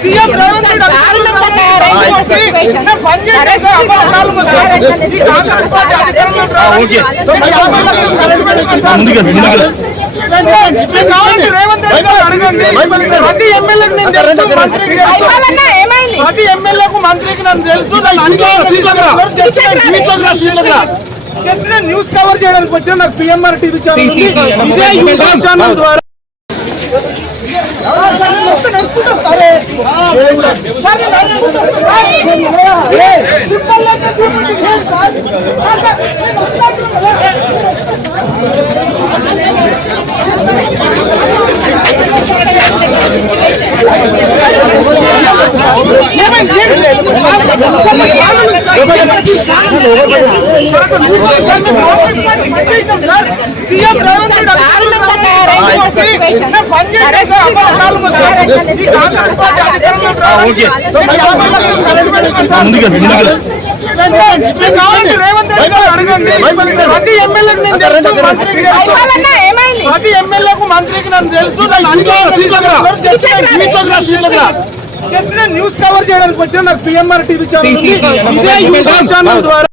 CM Revanth Reddy ప్రతి ఎమ్మెల్యేకు మంత్రికి నన్ను తెలుసు. జస్ట్ నేను న్యూస్ కవర్ చేయడానికి వచ్చిన నాకు పిఎంఆర్ టీవీ ఛానల్ ఉంది. ఇదే యూట్యూబ్ ఛానల్ ద్వారా సీఎం రేవంత్ రెడ్డి అడగండి. ప్రతి ఎమ్మెల్యేకు మంత్రికి నన్ను తెలుసు. జస్ట్ నేను న్యూస్ కవర్ చేయడానికి వచ్చిన నాకు పిఎంఆర్ టీవీ ఛానల్ ఉంది. ఇదే యూట్యూబ్ ఛానల్ ద్వారా